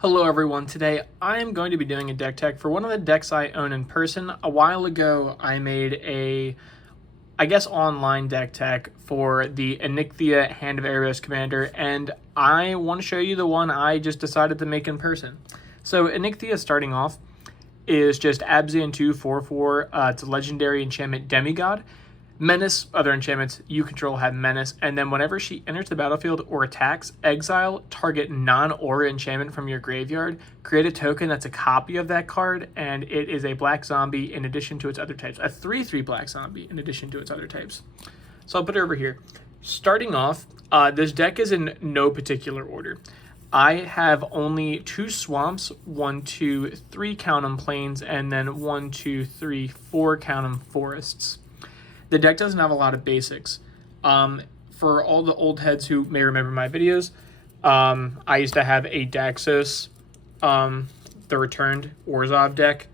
Hello everyone, today I am going to be doing a deck tech for one of the decks I own in person. A while ago I made online deck tech for the Anikthea Hand of Arrows Commander, and I want to show you the one I just decided to make in person. So Anikthea, starting off, is just Abzan 2/4/4, it's a legendary enchantment demigod. Menace, other enchantments you control have Menace, and then whenever she enters the battlefield or attacks, exile target non-aura enchantment from your graveyard, create a token that's a copy of that card, and it is a black zombie in addition to its other types. A 3/3 black zombie in addition to its other types. So I'll put it over here. Starting off, this deck is in no particular order. I have only 2 swamps, 1, 2, 3 count 'em plains, and then 1, 2, 3, 4 count 'em forests. The deck doesn't have a lot of basics. For all the old heads who may remember my videos, I used to have a Daxos, the returned Orzhov deck,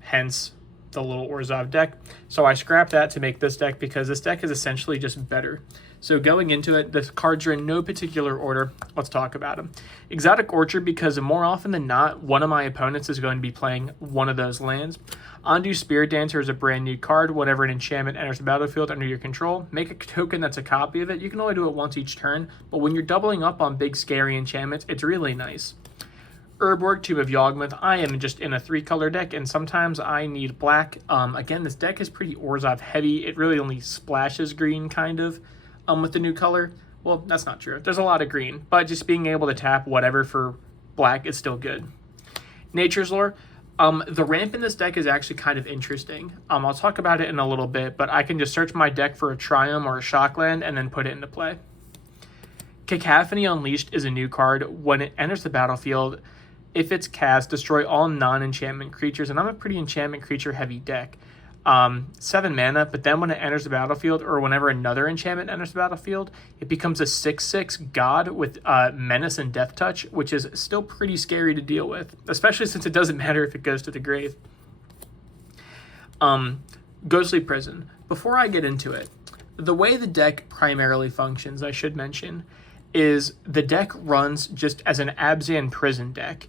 hence the little Orzhov deck. So I scrapped that to make this deck because this deck is essentially just better. So going into it, the cards are in no particular order. Let's talk about them. Exotic Orchard, because more often than not, one of my opponents is going to be playing one of those lands. Undo Spirit Dancer is a brand new card. Whenever an enchantment enters the battlefield under your control, make a token that's a copy of it. You can only do it once each turn, but when you're doubling up on big scary enchantments, it's really nice. Urborg, Tomb of Yawgmoth. I am just in a 3-color deck, and sometimes I need black. Again, this deck is pretty Orzhov heavy. It really only splashes green, kind of, with the new color. Well, that's not true. There's a lot of green, but just being able to tap whatever for black is still good. Nature's Lore. The ramp in this deck is actually kind of interesting. I'll talk about it in a little bit, but I can just search my deck for a Triumph or a Shockland and then put it into play. Cacophony Unleashed is a new card. When it enters the battlefield, if it's cast, destroy all non-enchantment creatures, and I'm a pretty enchantment creature heavy deck. 7 mana, but then when it enters the battlefield, or whenever another enchantment enters the battlefield, it becomes a 6/6 god with Menace and Death Touch, which is still pretty scary to deal with, especially since it doesn't matter if it goes to the grave. Ghostly Prison. Before I get into it, the way the deck primarily functions, I should mention, is the deck runs just as an Abzan Prison deck.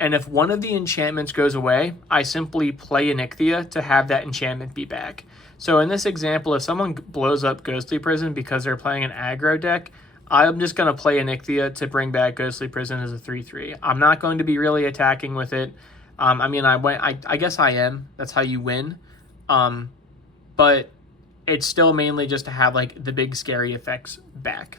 And if one of the enchantments goes away, I simply play Anikthea to have that enchantment be back. So in this example, if someone blows up Ghostly Prison because they're playing an aggro deck, I'm just going to play Anikthea to bring back Ghostly Prison as a 3/3. I'm not going to be really attacking with it. I guess I am. That's how you win. But it's still mainly just to have like the big scary effects back.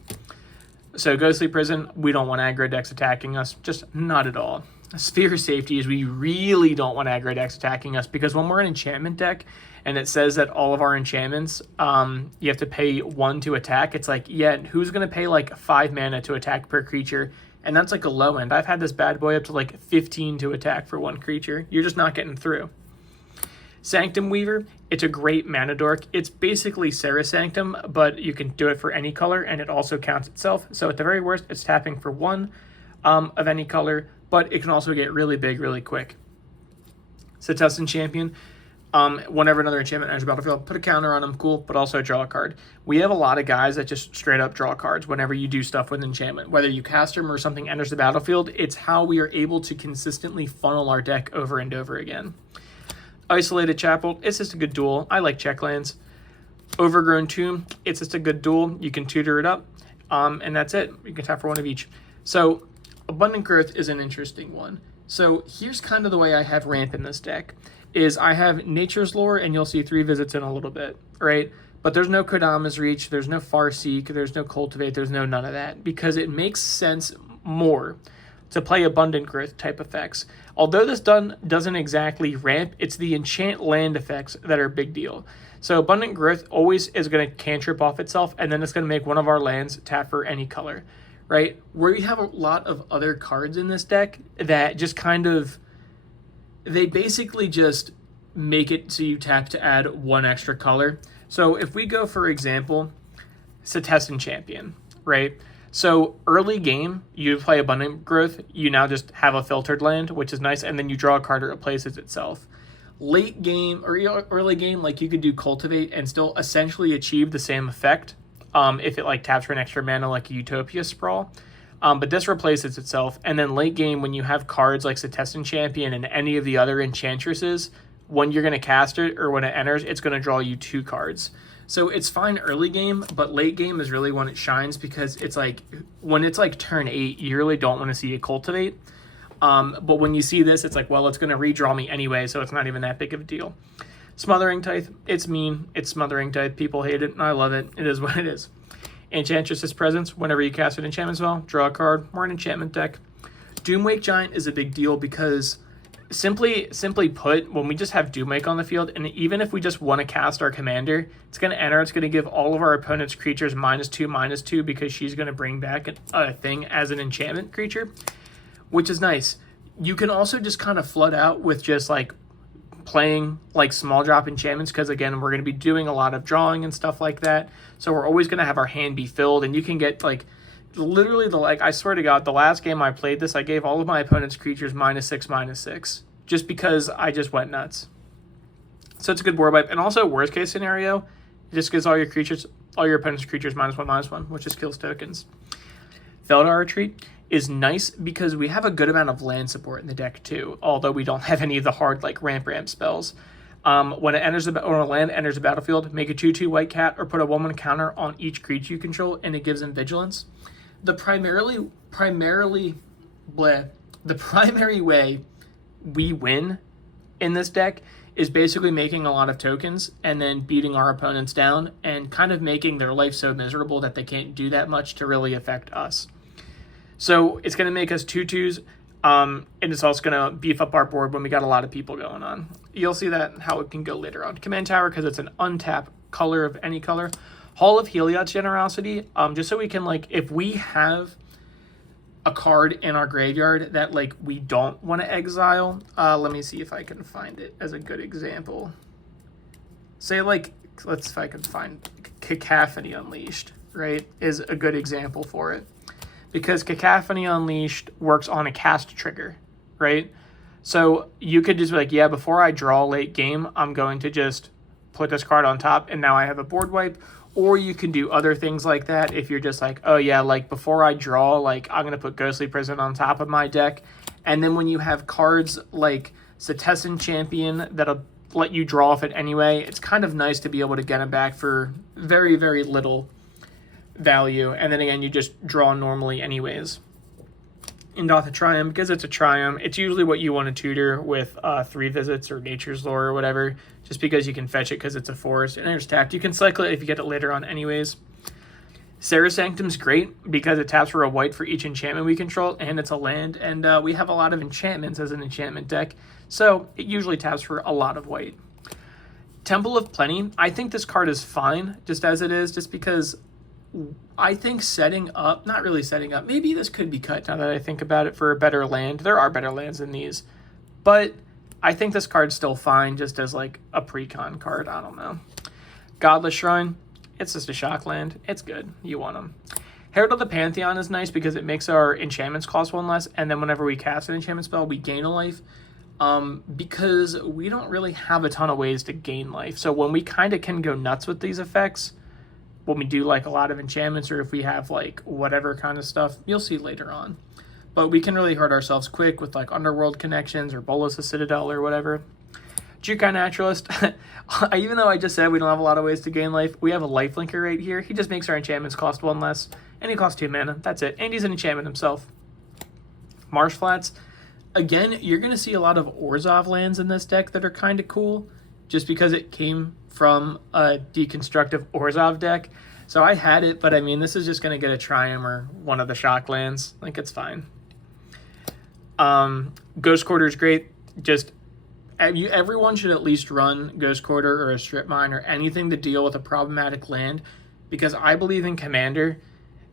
So Ghostly Prison, we don't want aggro decks attacking us, just not at all. Sphere of Safety is we really don't want aggro decks attacking us, because when we're an enchantment deck and it says that all of our enchantments, you have to pay 1 to attack, it's like, yeah, who's going to pay like 5 mana to attack per creature? And that's like a low end. I've had this bad boy up to like 15 to attack for 1 creature. You're just not getting through. Sanctum Weaver, it's a great mana dork. It's basically Serra Sanctum, but you can do it for any color, and it also counts itself. So at the very worst, it's tapping for 1 of any color, but it can also get really big really quick. Setessan Champion, whenever another enchantment enters the battlefield, put a counter on them, cool, but also draw a card. We have a lot of guys that just straight up draw cards whenever you do stuff with enchantment. Whether you cast them or something enters the battlefield, it's how we are able to consistently funnel our deck over and over again. Isolated Chapel, it's just a good duel. I like check lands. Overgrown Tomb, it's just a good duel. You can tutor it up, and that's it. You can tap for 1 of each. So Abundant Growth is an interesting one. So here's kind of the way I have ramp in this deck, is I have Nature's Lore, and you'll see 3 visits in a little bit, right? But there's no Kodama's Reach, there's no Farseek, there's no Cultivate, there's no none of that, because it makes sense more to play Abundant Growth type effects. Although this doesn't exactly ramp, it's the enchant land effects that are a big deal. So Abundant Growth always is going to cantrip off itself, and then it's going to make one of our lands tap for any color, right? Where we have a lot of other cards in this deck that just kind of, they basically just make it so you tap to add 1 extra color. So if we go, for example, Setessan Champion, right? So early game, you play Abundant Growth, you now just have a filtered land, which is nice, and then you draw a card that replaces itself. Late game or early game, like you could do Cultivate and still essentially achieve the same effect if it like taps for an extra mana like a Utopia Sprawl. But this replaces itself. And then late game, when you have cards like Setessan Champion and any of the other enchantresses, when you're going to cast it or when it enters, it's going to draw you 2 cards. So it's fine early game, but late game is really when it shines, because it's like when it's like turn 8, you really don't want to see it cultivate. But when you see this, it's like, well, it's going to redraw me anyway, so it's not even that big of a deal. Smothering Tithe, it's mean. It's Smothering Tithe. People hate it, and I love it. It is what it is. Enchantress's Presence, whenever you cast an enchantment spell, draw a card. We're an enchantment deck. Doomwake Giant is a big deal because simply put, when we just have Doomwake on the field, and even if we just want to cast our commander, it's going to enter. It's going to give all of our opponent's creatures -2/-2 because she's going to bring back a thing as an enchantment creature, which is nice. You can also just kind of flood out with just like playing like small drop enchantments, because again, we're going to be doing a lot of drawing and stuff like that. So we're always going to have our hand be filled, and you can get like literally I swear to God, the last game I played this, I gave all of my opponent's creatures -6/-6 just because I just went nuts. So it's a good board wipe. And also, worst case scenario, it just gives all your opponent's creatures -1/-1, which just kills tokens. Feldar Retreat is nice because we have a good amount of land support in the deck too, although we don't have any of the hard like ramp spells. When a land enters the battlefield, make a 2/2 white cat or put a 1/1 counter on each creature you control, and it gives them vigilance. The primary way we win in this deck is basically making a lot of tokens and then beating our opponents down and kind of making their life so miserable that they can't do that much to really affect us. So it's going to make us 2/2s, and it's also going to beef up our board when we got a lot of people going on. You'll see that how it can go later on. Command Tower, because it's an untapped color of any color. Hall of Heliod's Generosity, just so we can, like, if we have a card in our graveyard that, like, we don't want to exile, let me see if I can find it as a good example. Say, like, let's see if I can find Cacophony Unleashed, right, is a good example for it. Because Cacophony Unleashed works on a cast trigger, right? So you could just be like, yeah, before I draw late game, I'm going to just put this card on top, and now I have a board wipe. Or you can do other things like that if you're just like, oh yeah, like before I draw, like I'm going to put Ghostly Prison on top of my deck. And then when you have cards like Setessan Champion that'll let you draw off it anyway, it's kind of nice to be able to get them back for very, very little value. And then again, you just draw normally anyways. Indoth Triumph, because it's a Triumph, it's usually what you want to tutor with 3 Visits or Nature's Lore or whatever, just because you can fetch it because it's a forest and it's tapped. You can cycle it if you get it later on anyways. Serra Sanctum's great because it taps for a white for each enchantment we control, and it's a land, and we have a lot of enchantments as an enchantment deck, so it usually taps for a lot of white. Temple of Plenty, I think this card is fine just as it is, just because I think not really setting up, maybe this could be cut now that I think about it, for a better land. There are better lands than these, but I think this card's still fine just as like a pre-con card. I don't know. Godless Shrine, it's just a shock land. It's good. You want them. Herald of the Pantheon is nice because it makes our enchantments cost 1 less, and then whenever we cast an enchantment spell, we gain a life. Because we don't really have a ton of ways to gain life. So when we kind of can go nuts with these effects, when we do like a lot of enchantments, or if we have like whatever kind of stuff, you'll see later on. But we can really hurt ourselves quick with like Underworld Connections or Bolas of Citadel or whatever. Jukai Naturalist, even though I just said we don't have a lot of ways to gain life, we have a lifelinker right here. He just makes our enchantments cost 1 less, and he costs 2 mana. That's it. And he's an enchantment himself. Marsh Flats, again, you're going to see a lot of Orzhov lands in this deck that are kind of cool, just because it came from a deconstructive Orzhov deck. So I had it, but I mean, this is just going to get a Triumph or one of the shock lands. Like, it's fine. Ghost Quarter is great. Just everyone should at least run Ghost Quarter or a Strip Mine or anything to deal with a problematic land, because I believe in Commander,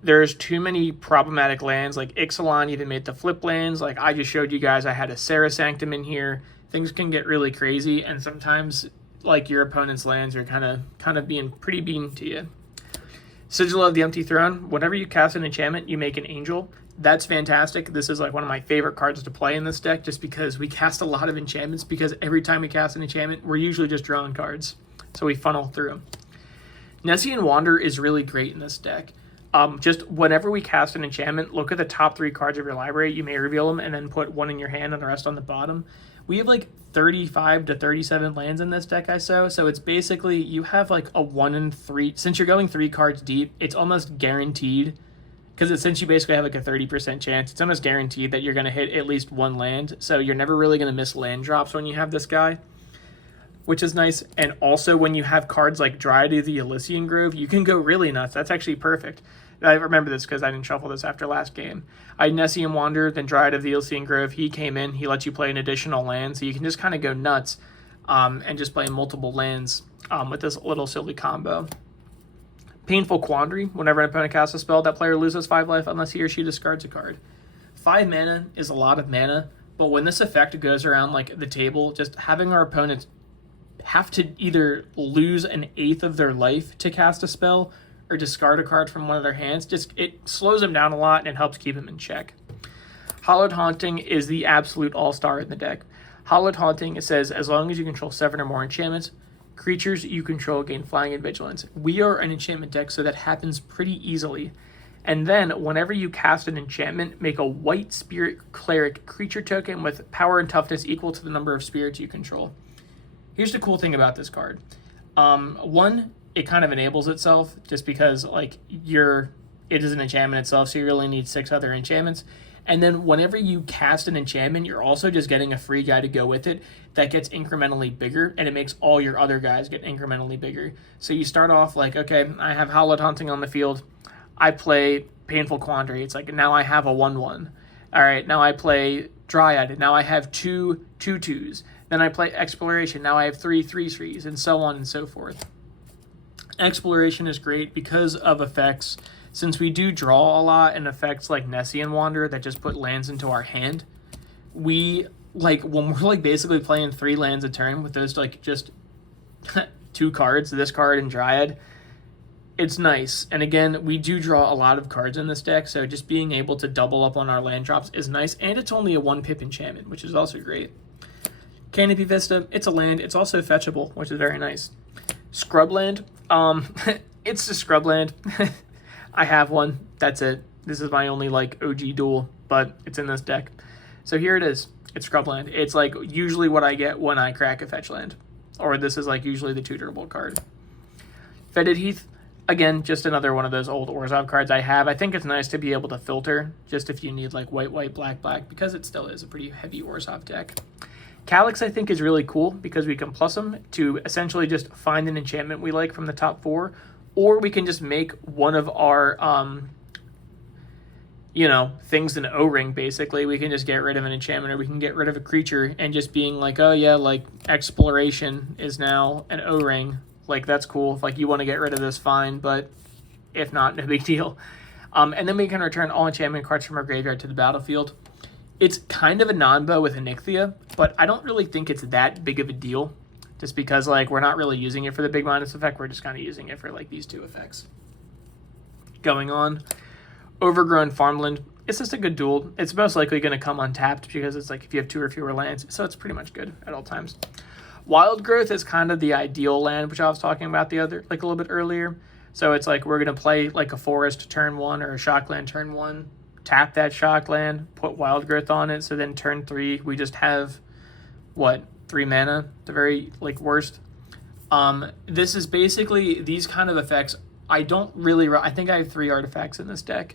there's too many problematic lands. Like Ixalan even made the flip lands. Like I just showed you guys, I had a Serra Sanctum in here. Things can get really crazy, and sometimes like your opponent's lands are kind of being pretty bean to you. Sigil of the Empty Throne, whenever you cast an enchantment, you make an angel. That's fantastic. This is like one of my favorite cards to play in this deck, just because we cast a lot of enchantments, because every time we cast an enchantment, we're usually just drawing cards. So we funnel through them. Nessian Wander is really great in this deck. Just whenever we cast an enchantment, look at the top 3 cards of your library. You may reveal them and then put one in your hand and the rest on the bottom. We have like 35 to 37 lands in this deck, so it's basically you have like a 1 in 3. Since you're going 3 cards deep, it's almost guaranteed, because since you basically have like a 30% chance, it's almost guaranteed that you're going to hit at least 1 land. So you're never really going to miss land drops when you have this guy, which is nice. And also when you have cards like Dryad of the Elysian Grove, you can go really nuts. That's actually perfect. I remember this because I didn't shuffle this after last game. I had Nessian Wanderer, then Dryad of the Elysian Grove. He came in, he lets you play an additional land, so you can just kind of go nuts and just play multiple lands with this little silly combo. Painful Quandary. Whenever an opponent casts a spell, that player loses 5 life unless he or she discards a card. 5 mana is a lot of mana, but when this effect goes around like the table, just having our opponents have to either lose an 1/8 of their life to cast a spell or discard a card from one of their hands, it slows them down a lot and it helps keep them in check. Hallowed Haunting is the absolute all-star in the deck. Hallowed Haunting says, as long as you control 7 or more enchantments, creatures you control gain flying and vigilance. We are an enchantment deck, so that happens pretty easily. And then, whenever you cast an enchantment, make a white spirit cleric creature token with power and toughness equal to the number of spirits you control. Here's the cool thing about this card. One, it kind of enables itself just because like it is an enchantment itself, so you really need 6 other enchantments. And then whenever you cast an enchantment, you're also just getting a free guy to go with it that gets incrementally bigger, and it makes all your other guys get incrementally bigger. So you start off like, okay, I have Hallowed Haunting on the field. I play Painful Quandary. It's like, now I have a 1/1. All right, now I play Dryad. Now I have 2 2/2s. Then I play Exploration. Now I have 3 3/3s, and so on and so forth. Exploration is great because of effects. Since we do draw a lot and effects like Nessian Wanderer that just put lands into our hand, we like when we're like basically playing 3 lands a turn with those like just 2 cards, this card and Dryad, it's nice. And again, we do draw a lot of cards in this deck, so just being able to double up on our land drops is nice, and it's only a 1-pip enchantment, which is also great. Canopy Vista, it's a land, it's also fetchable, which is very nice. Scrubland, it's a scrubland. I have one, that's it. This is my only like OG duel, but it's in this deck. So here it is, it's scrubland. It's like usually what I get when I crack a fetch land, or this is like usually the tutorable card. Fetid Heath, again, just another one of those old Orzhov cards I have. I think it's nice to be able to filter, just if you need like white, white, black, black, because it still is a pretty heavy Orzhov deck. Calyx, I think, is really cool because we can plus them to essentially just find an enchantment we like from the top 4, or we can just make one of our, things an O-ring, basically. We can just get rid of an enchantment, or we can get rid of a creature, and just being like, oh yeah, like Exploration is now an O-ring. Like, that's cool. If like you want to get rid of this, fine, but if not, no big deal. And then we can return all enchantment cards from our graveyard to the battlefield. It's kind of a non-bow with Anikthea, but I don't really think it's that big of a deal, just because like we're not really using it for the big minus effect. We're just kind of using it for like these 2 effects. Going on, Overgrown Farmland. It's just a good duel. It's most likely going to come untapped because it's like if you have 2 or fewer lands, so it's pretty much good at all times. Wild Growth is kind of the ideal land, which I was talking about a little bit earlier. So it's like we're going to play like a forest turn 1 or a shock land turn 1. Tap that shock land, put Wild Growth on it, so then turn 3 we just have 3 mana, the very like worst. This is basically these kind of effects. I think I have 3 artifacts in this deck,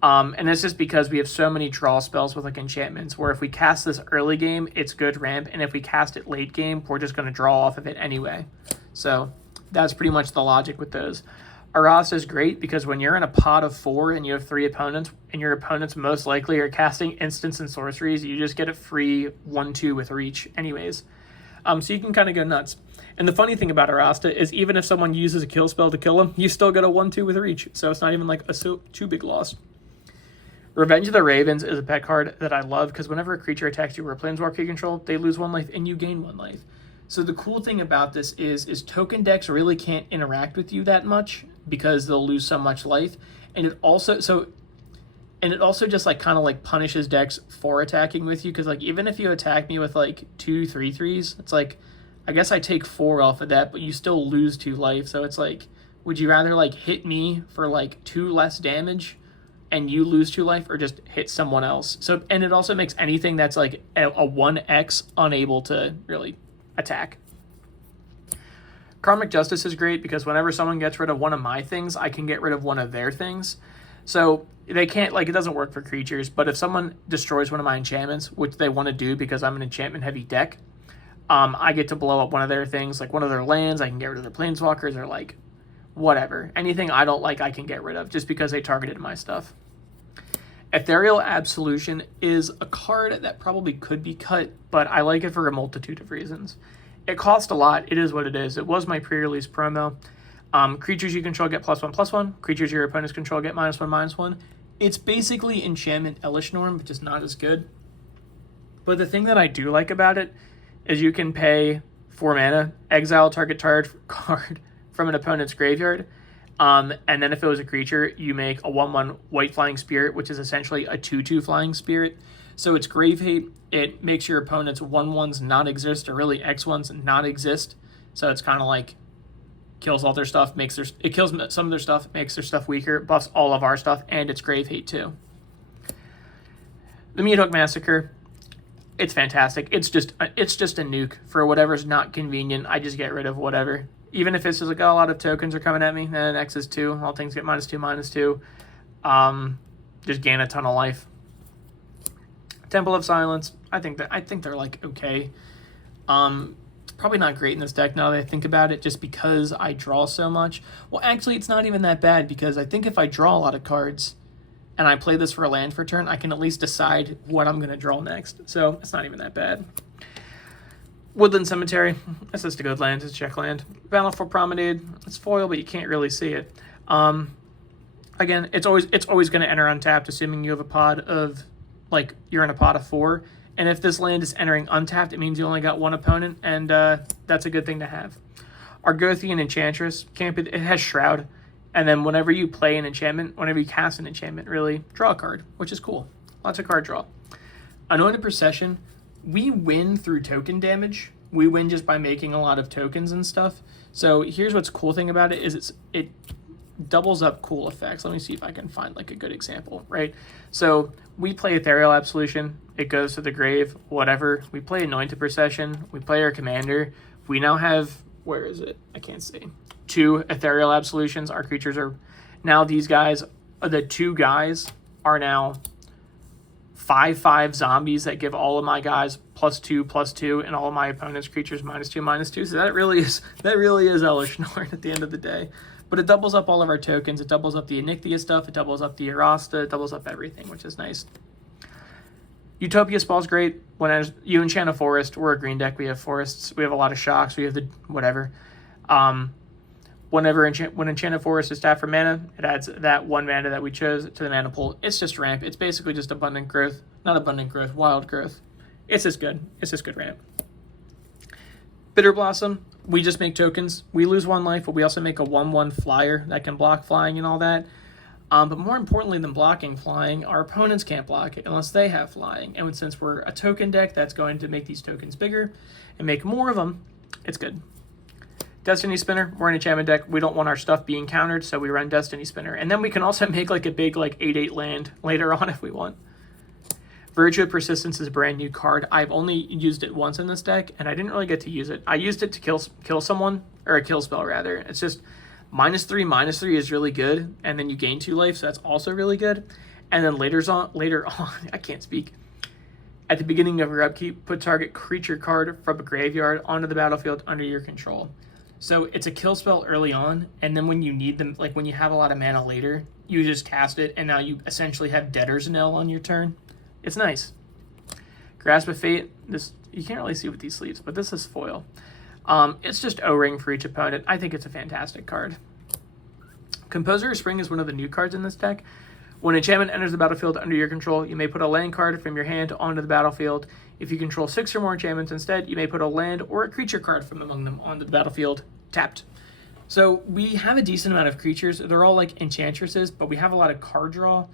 and it's just because we have so many draw spells with like enchantments, where if we cast this early game it's good ramp, and if we cast it late game we're just going to draw off of it anyway. So that's pretty much the logic with those. Arasa is great because when you're in a pot of 4 and you have 3 opponents, and your opponents most likely are casting instants and sorceries, you just get a free 1/2 with reach anyways. So you can kind of go nuts. And the funny thing about Arasta is even if someone uses a kill spell to kill him, you still get a 1/2 with reach. So it's not even like a too big loss. Revenge of the Ravens is a pet card that I love because whenever a creature attacks you or a planeswalker you control, they lose 1 life and you gain 1 life. So the cool thing about this is token decks really can't interact with you that much because they'll lose so much life, and it also just like kind of like punishes decks for attacking with you, because like even if you attack me with like 2 3/3s, it's like I guess I take 4 off of that, but you still lose 2 life. So it's like Would you rather like hit me for like 2 less damage and you lose 2 life, or just hit someone else? So, and it also makes anything that's like a 1x unable to really attack. Karmic Justice is great because whenever someone gets rid of one of my things, I can get rid of one of their things. So they can't, like, it doesn't work for creatures, but if someone destroys one of my enchantments, which they want to do because I'm an enchantment heavy deck, I get to blow up one of their things, like one of their lands. I can get rid of their planeswalkers, or like whatever. Anything I don't like, I can get rid of just because they targeted my stuff. Ethereal Absolution is a card that probably could be cut, but I like it for a multitude of reasons. It cost a lot. It is what it is. It was my pre-release promo. Creatures you control get +1/+1. Creatures your opponents control get -1/-1. It's basically Enchantment Elish Norm, but just not as good. But the thing that I do like about it is you can pay 4 mana, exile target card from an opponent's graveyard, and then if it was a creature, you make a 1/1 white flying spirit, which is essentially a 2/2 flying spirit. So it's grave hate. It makes your opponent's 1/1s not exist, or really X1s not exist. So it's kind of like kills all their stuff, it kills some of their stuff, makes their stuff weaker, buffs all of our stuff, and it's grave hate too. The Meathook Massacre, it's fantastic. It's just a nuke for whatever's not convenient. I just get rid of whatever. Even if it's just like, oh, a lot of tokens are coming at me, then X is 2, all things get -2/-2. Just gain a ton of life. Temple of Silence, I think they're like okay. Probably not great in this deck now that I think about it, just because I draw so much. Well, actually, it's not even that bad, because I think if I draw a lot of cards and I play this for a land for turn, I can at least decide what I'm going to draw next. So it's not even that bad. Woodland Cemetery, it's just a good land, it's a check land. Battlefield Promenade, it's foil, but you can't really see it. Again, it's always going to enter untapped, assuming you have a pod of, like, you're in a pot of 4. And if this land is entering untapped, it means you only got one opponent, and that's a good thing to have. Argothian Enchantress, it has Shroud, and then whenever you play an enchantment, whenever you cast an enchantment, really, draw a card, which is cool. Lots of card draw. Anointed Procession, we win through token damage. We win just by making a lot of tokens and stuff. So here's what's cool thing about it is it doubles up cool effects. Let me see if I can find like a good example, right? So we play Ethereal Absolution, it goes to the grave, whatever. We play Anointed Procession, we play our commander. We now have, where is it? I can't see. 2 Ethereal Absolutions. Our creatures are, now these guys, the 2 guys are now 5/5 zombies that give all of my guys +2/+2, and all of my opponent's creatures -2/-2. So that really is Elish Norn at the end of the day. But it doubles up all of our tokens. It doubles up the Anikthea stuff. It doubles up the Erasta. It doubles up everything, which is nice. Utopia Spell's great. When you enchant a forest, we're a green deck. We have forests. We have a lot of shocks. We have the whatever. When Enchanted Forest is tapped for mana, it adds that 1 mana that we chose to the mana pool. It's just ramp. It's basically just abundant growth. Not abundant growth, wild growth. It's just good. It's just good ramp. Bitter Blossom, we just make tokens. We lose 1 life, but we also make a 1/1 flyer that can block flying and all that. But more importantly than blocking flying, our opponents can't block it unless they have flying. And since we're a token deck, that's going to make these tokens bigger and make more of them. It's good. Destiny Spinner, we're an enchantment deck. We don't want our stuff being countered, so we run Destiny Spinner. And then we can also make like a big like 8/8 land later on if we want. Virtue of Persistence is a brand new card. I've only used it once in this deck, and I didn't really get to use it. I used it to kill someone, or a kill spell rather. It's just -3/-3 is really good, and then you gain 2 life, so that's also really good. And then later on, I can't speak. At the beginning of your upkeep, put target creature card from a graveyard onto the battlefield under your control. So it's a kill spell early on, and then when you need them, like when you have a lot of mana later, you just cast it, and now you essentially have Debtor's Knell on your turn. It's nice. Grasp of Fate, this you can't really see with these sleeves, but this is foil. It's just O-Ring for each opponent. I think it's a fantastic card. Composer of Spring is one of the new cards in this deck. When enchantment enters the battlefield under your control, you may put a land card from your hand onto the battlefield. If you control 6 or more enchantments instead, you may put a land or a creature card from among them onto the battlefield, tapped. So we have a decent amount of creatures. They're all like enchantresses, but we have a lot of card draw,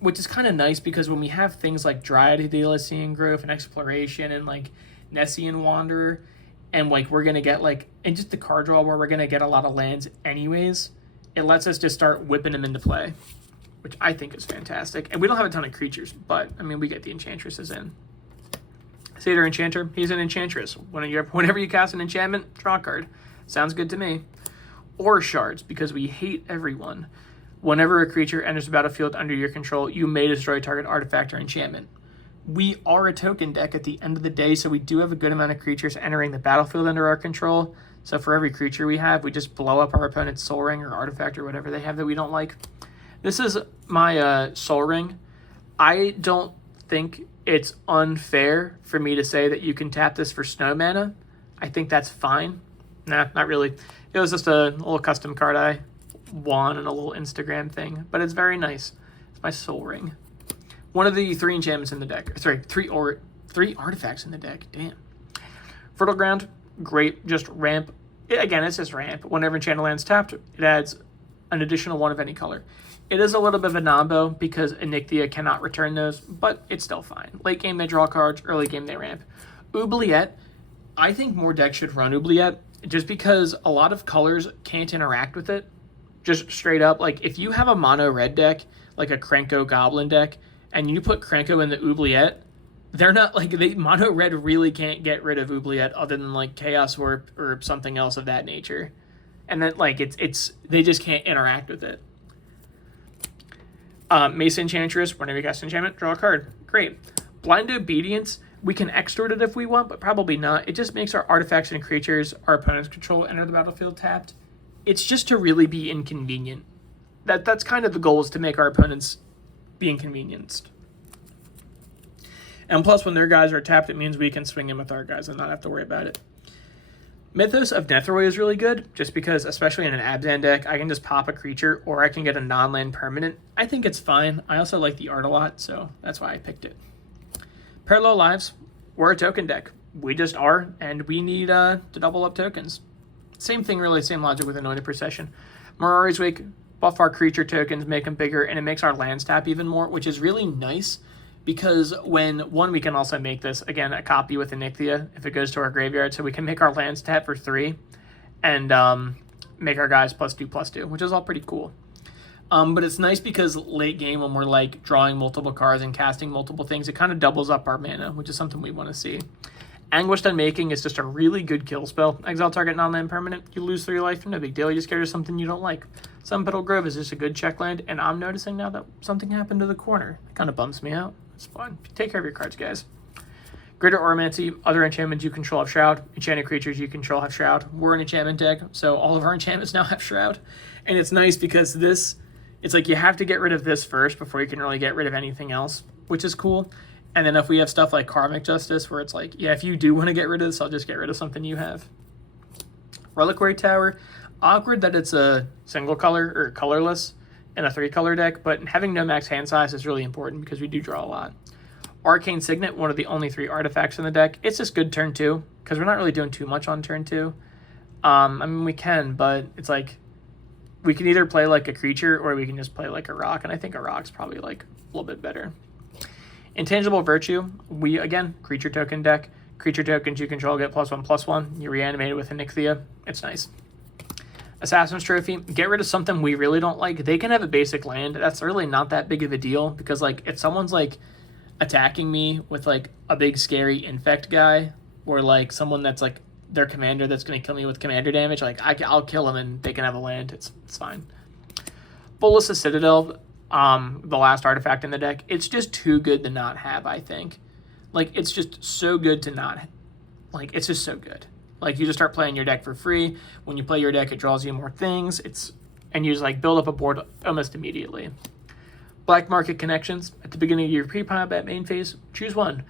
which is kind of nice because when we have things like Dryad of the Elysian Grove and Exploration and like Nessian Wanderer, and like we're gonna get like, and just the card draw where we're gonna get a lot of lands anyways, it lets us just start whipping them into play, which I think is fantastic. And we don't have a ton of creatures, but I mean we get the enchantresses in. Satyr Enchanter, he's an enchantress. Whenever you cast an enchantment, draw a card. Sounds good to me. Or shards, because we hate everyone. Whenever a creature enters the battlefield under your control, you may destroy target artifact or enchantment. We are a token deck at the end of the day, so we do have a good amount of creatures entering the battlefield under our control. So for every creature we have, we just blow up our opponent's Soul Ring or artifact or whatever they have that we don't like. This is my Soul Ring. I don't think it's unfair for me to say that you can tap this for snow mana. I think that's fine. Nah, not really. It was just a little custom card I won and a little Instagram thing, but it's very nice. It's my Soul Ring. One of the 3 enchantments in the deck. Sorry, three artifacts in the deck. Damn. Fertile Ground, great. Just ramp. Again, it's just ramp. Whenever enchanted land's tapped, it adds an additional 1 of any color. It is a little bit of a nombo because Anikthea cannot return those, but it's still fine. Late game they draw cards, early game they ramp. Oubliette, I think more decks should run Oubliette just because a lot of colors can't interact with it. Just straight up, like if you have a mono red deck, like a Krenko Goblin deck, and you put Krenko in the Oubliette, they're not like, mono red really can't get rid of Oubliette other than like Chaos Warp or something else of that nature. And then like they just can't interact with it. Mace Enchantress, whenever you cast enchantment, draw a card. Great. Blind Obedience, we can extort it if we want, but probably not. It just makes our artifacts and creatures our opponent's control enter the battlefield tapped. It's just to really be inconvenient. That's kind of the goal, is to make our opponents be inconvenienced. And plus, when their guys are tapped, it means we can swing in with our guys and not have to worry about it. Mythos of Nethroi is really good, just because, especially in an Abzan deck, I can just pop a creature, or I can get a non-land permanent. I think it's fine. I also like the art a lot, so that's why I picked it. Parallel Lives, we're a token deck. We just are, and we need to double up tokens. Same thing, really, same logic with Anointed Procession. Mirari's Wake, buff our creature tokens, make them bigger, and it makes our lands tap even more, which is really nice, because we can also make this, again, a copy with Anikthea if it goes to our graveyard, so we can make our lands tap for 3 and make our guys +2/+2, which is all pretty cool. But it's nice because late game, when we're like drawing multiple cards and casting multiple things, it kind of doubles up our mana, which is something we want to see. Anguished Unmaking is just a really good kill spell. Exile target non-land permanent, you lose 3 life, no big deal, you just get rid of something you don't like. Sunpetal Grove is just a good check land, and I'm noticing now that something happened to the corner. It kind of bums me out. It's fine. Take care of your cards, guys. Greater Oromancy, other enchantments you control have Shroud. Enchanted creatures you control have Shroud. We're an enchantment deck, so all of our enchantments now have Shroud. And it's nice because it's like you have to get rid of this first before you can really get rid of anything else, which is cool. And then if we have stuff like Karmic Justice, where it's like, yeah, if you do want to get rid of this, I'll just get rid of something you have. Reliquary Tower, awkward that it's a single color or colorless in a 3-color deck, but having no max hand size is really important because we do draw a lot. Arcane Signet, one of the only 3 artifacts in the deck. It's just good turn 2, because we're not really doing too much on turn 2. I mean, we can, but it's like, we can either play like a creature or we can just play like a rock, and I think a rock's probably like a little bit better. Intangible Virtue, we, again, creature token deck. Creature tokens you control get +1/+1. You reanimate it with Anikthea. It's nice. Assassin's Trophy, get rid of something we really don't like. They can have a basic land. That's really not that big of a deal, because like if someone's like attacking me with like a big scary infect guy, or like someone that's like their commander that's going to kill me with commander damage, like I'll kill them and they can have a land. It's fine. Bolas' Citadel, the last artifact in the deck, it's just too good to not have, I think. Like it's just so good to not, like it's just so good. Like, you just start playing your deck for free. When you play your deck, it draws you more things. And you just, like, build up a board almost immediately. Black Market Connections. At the beginning of your pre-combat main phase, choose one.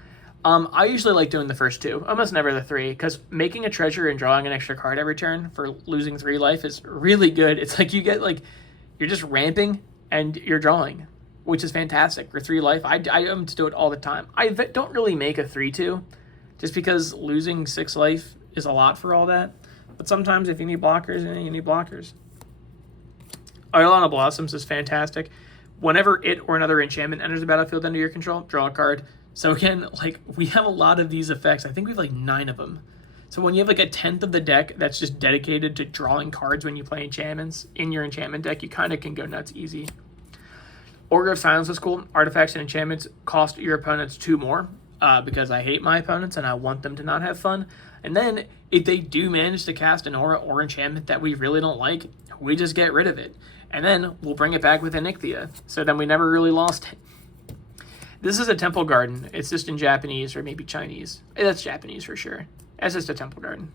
I usually like doing the first 2. Almost never the 3. Because making a treasure and drawing an extra card every turn for losing 3 life is really good. It's like you get, like, you're just ramping and you're drawing, which is fantastic. For 3 life, I am to do it all the time. I don't really make a 3/2, just because losing 6 life is a lot for all that. But sometimes if you need blockers, you need blockers. Iolana Blossoms is fantastic. Whenever it or another enchantment enters the battlefield under your control, draw a card. So again, like, we have a lot of these effects. I think we have like 9 of them. So when you have like a tenth of the deck that's just dedicated to drawing cards when you play enchantments in your enchantment deck, you kind of can go nuts easy. Order of Silence is cool. Artifacts and enchantments cost your opponents 2 more because I hate my opponents and I want them to not have fun. And then if they do manage to cast an aura or enchantment that we really don't like, we just get rid of it. And then we'll bring it back with Anikthea. So then we never really lost it. This is a Temple Garden. It's just in Japanese or maybe Chinese. That's Japanese for sure. It's just a Temple Garden.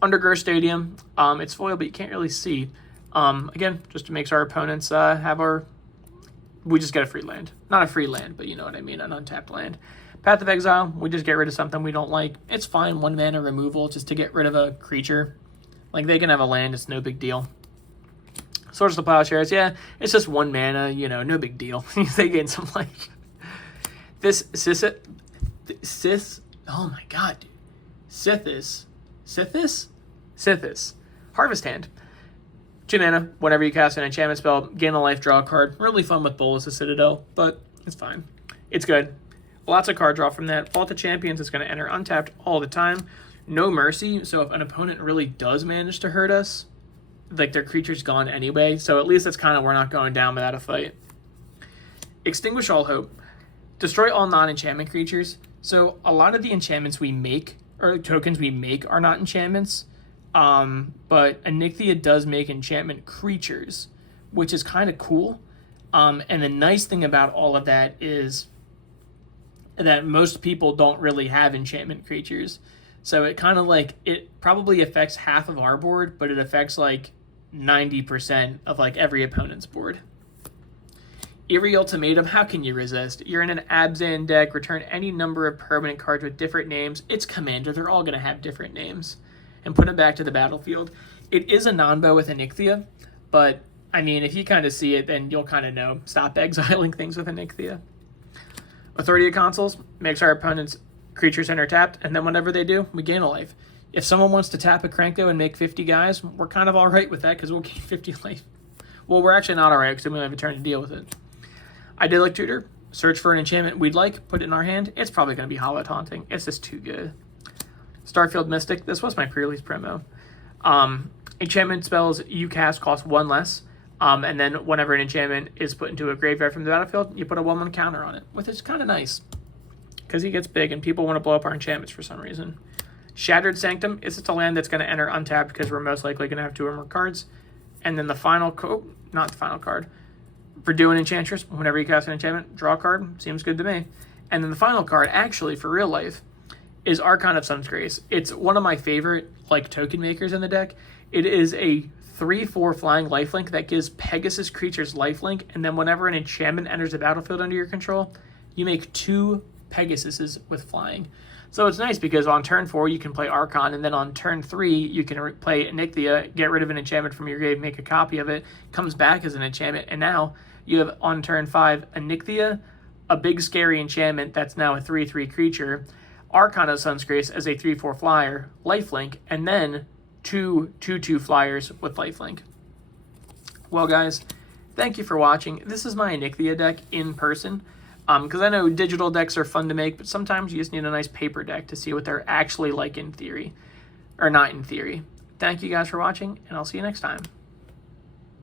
Underground Stadium. It's foil, but you can't really see. Again, just makes our opponents have our... We just get a free land. Not a free land, but you know what I mean, an untapped land. Path of Exile, we just get rid of something we don't like. It's fine, 1 mana removal, just to get rid of a creature. Like, they can have a land, it's no big deal. Swords to Plowshares, yeah, it's just 1 mana, you know, no big deal. They gain some life. This oh my god, dude. Sithis. Harvest Hand. 2 mana, whenever you cast an enchantment spell, gain a life, draw a card. Really fun with Bolas of Citadel, but it's fine. It's good. Lots of card draw from that. Vault of Champions is going to enter untapped all the time. No Mercy, so if an opponent really does manage to hurt us, like their creature's gone anyway, so at least that's kind of, we're not going down without a fight. Extinguish All Hope. Destroy all non-enchantment creatures. So a lot of the enchantments we make, or tokens we make, are not enchantments. But Anikthea does make enchantment creatures, which is kind of cool. And the nice thing about all of that is that most people don't really have enchantment creatures. So it kind of like, it probably affects half of our board, but it affects like 90% of like every opponent's board. Eerie Ultimatum, how can you resist? You're in an Abzan deck, return any number of permanent cards with different names. It's Commander, they're all going to have different names. And put them back to the battlefield. It is a non-bow with Anikthea, but I mean, if you kind of see it, then you'll kind of know. Stop exiling things with Anikthea. Authority of Consuls makes our opponent's creatures enter tapped, and then whenever they do, we gain a life. If someone wants to tap a Krenko and make 50 guys, we're kind of all right with that because we'll gain 50 life. Well, we're actually not all right because we don't have a turn to deal with it. Idyllic Tutor, search for an enchantment we'd like, put it in our hand. It's probably going to be Hollow Taunting. It's just too good. Starfield Mystic, this was my pre-release promo. Enchantment spells you cast cost 1 less, and then whenever an enchantment is put into a graveyard from the battlefield, you put a 1/1 counter on it, which is kind of nice, because he gets big and people want to blow up our enchantments for some reason. Shattered Sanctum is just a land that's going to enter untapped because we're most likely going to have 2 or more cards. And then the final, not the final card, for doing Enchantress, whenever you cast an enchantment, draw a card, seems good to me. And then the final card, actually, for real life, is Archon of Sun's Grace. It's one of my favorite like token makers in the deck. It is a 3/4 flying lifelink that gives Pegasus creatures lifelink, and then whenever an enchantment enters the battlefield under your control, you make 2 Pegasuses with flying. So it's nice because on turn 4 you can play Archon, and then on turn 3 you can play Anikthea, get rid of an enchantment from your grave, make a copy of it, comes back as an enchantment, and now you have on turn 5 Anikthea, a big scary enchantment that's now a 3/3 creature, Archon of Sun's Grace as a 3/4 flyer, lifelink, and then 2 2/2 flyers with lifelink. Well, guys, thank you for watching. This is my Anikthea deck in person, because I know digital decks are fun to make, but sometimes you just need a nice paper deck to see what they're actually like in theory, or not in theory. Thank you guys for watching, and I'll see you next time.